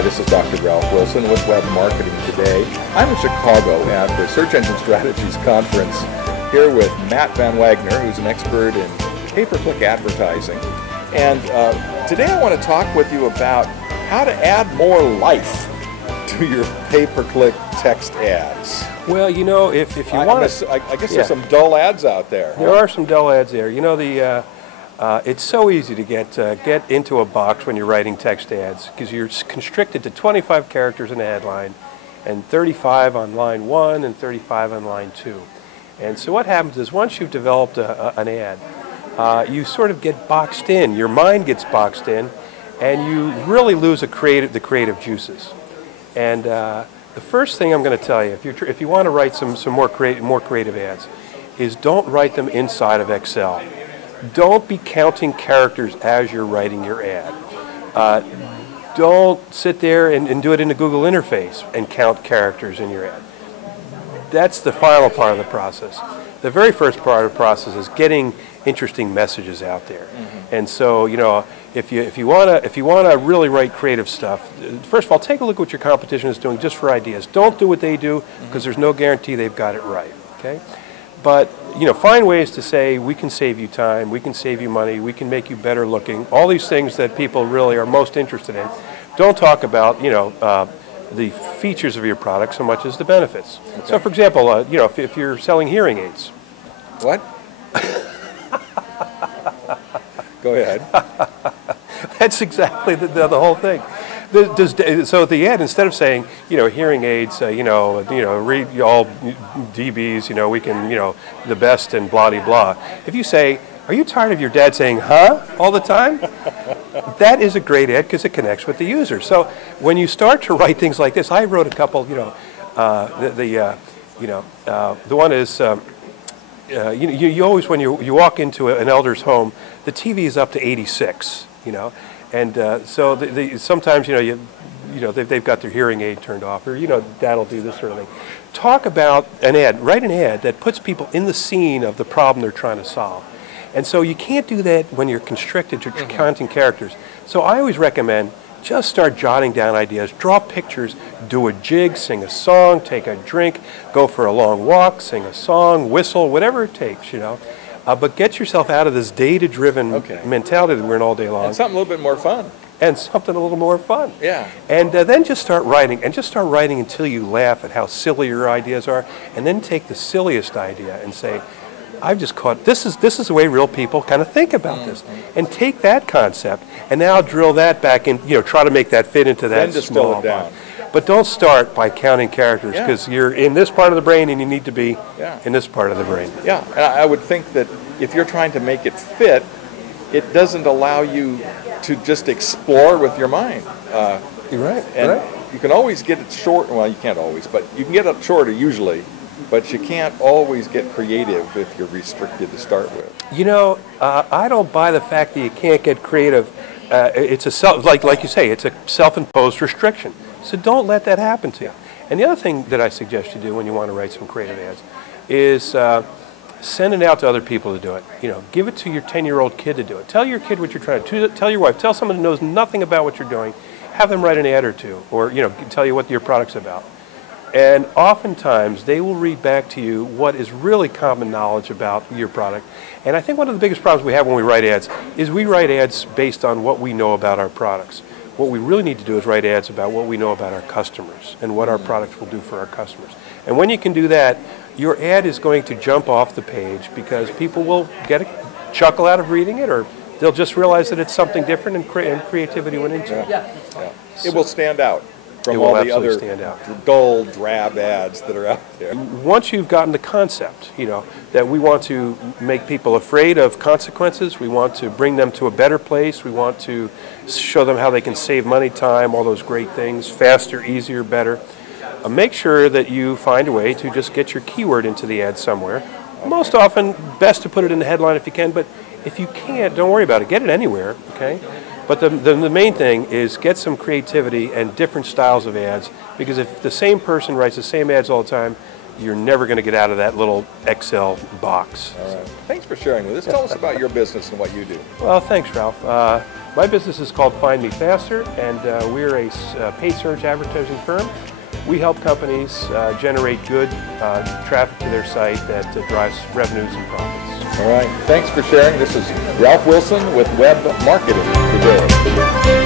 Hi, this is Dr. Ralph Wilson with Web Marketing Today. I'm in Chicago at the Search Engine Strategies Conference here with Matt Van Wagner, who's an expert in pay-per-click advertising. And today I want to talk with you about how to add more life to your pay-per-click text ads. Well, you know, if you want to... I guess there's some dull ads out there. There are some dull ads there. You know, it's so easy to get into a box when you're writing text ads because you're constricted to 25 characters in the headline and 35 on line 1 and 35 on line 2. And so what happens is once you've developed an ad, you sort of get boxed in. Your mind gets boxed in, and you really lose the creative juices. And the first thing I'm going to tell you, if you want to write some more creative ads, is don't write them inside of Excel. Don't be counting characters as you're writing your ad. Don't sit there and do it in the Google interface and count characters in your ad. That's the final part of the process. The very first part of the process is getting interesting messages out there. Mm-hmm. And so, you know, if you want to really write creative stuff, first of all, take a look at what your competition is doing just for ideas. Don't do what they do because there's no guarantee they've got it right. Okay? But, you know, find ways to say, we can save you time, we can save you money, we can make you better looking, all these things that people really are most interested in. Don't talk about, you know, the features of your product so much as the benefits. Okay. So, for example, you know, if you're selling hearing aids. What? Go ahead. That's exactly the whole thing. So the ad, instead of saying, you know, hearing aids, read all DBs, you know, we can, you know, the best and blah, blah, blah. If you say, are you tired of your dad saying, huh, all the time? That is a great ad because it connects with the user. So when you start to write things like this, I wrote a couple, you know, the one is, you always, when you walk into an elder's home, the TV is up to 86, you know. And so sometimes, you know, they've got their hearing aid turned off, or, you know, Dad'll do this sort of thing. Talk about an ad, write an ad that puts people in the scene of the problem they're trying to solve. And so you can't do that when you're constricted to counting characters. So I always recommend just start jotting down ideas, draw pictures, do a jig, sing a song, take a drink, go for a long walk, sing a song, whistle, whatever it takes, you know. But get yourself out of this data-driven mentality that we're in all day long. And something a little bit more fun. And something a little more fun. Yeah. And then just start writing, and just start writing until you laugh at how silly your ideas are, and then take the silliest idea and say, I've just caught, this is the way real people kind of think about this. And take that concept, and now drill that back in, you know, try to make that fit into that then distill it down. But don't start by counting characters, because you're in this part of the brain and you need to be in this part of the brain. Yeah, and I would think that if you're trying to make it fit, it doesn't allow you to just explore with your mind. You're right. And you can always get it short, well, you can't always, but you can get it shorter usually, but you can't always get creative if you're restricted to start with. You know, I don't buy the fact that you can't get creative. It's a like you say, it's a self-imposed restriction. So don't let that happen to you. And the other thing that I suggest you do when you want to write some creative ads is send it out to other people to do it. You know, give it to your 10-year-old kid to do it. Tell your kid what you're trying to do. Tell your wife. Tell someone who knows nothing about what you're doing. Have them write an ad or two, or, you know, tell you what your product's about. And oftentimes they will read back to you what is really common knowledge about your product. And I think one of the biggest problems we have when we write ads is we write ads based on what we know about our products. What we really need to do is write ads about what we know about our customers and what our products will do for our customers. And when you can do that, your ad is going to jump off the page because people will get a chuckle out of reading it, or they'll just realize that it's something different and creativity went into it. Yeah. It will stand out from all the other dull, drab ads that are out there. Once you've gotten the concept, you know, that we want to make people afraid of consequences, we want to bring them to a better place, we want to show them how they can save money, time, all those great things, faster, easier, better. Make sure that you find a way to just get your keyword into the ad somewhere. Most often, best to put it in the headline if you can, but if you can't, don't worry about it. Get it anywhere, okay? But the main thing is get some creativity and different styles of ads, because if the same person writes the same ads all the time, you're never going to get out of that little Excel box. All right. Thanks for sharing with us. Tell us about your business and what you do. Well, thanks, Ralph. My business is called Find Me Faster, and we're a paid search advertising firm. We help companies generate good traffic to their site that drives revenues and profits. All right. Thanks for sharing. This is Ralph Wilson with Web Marketing Today.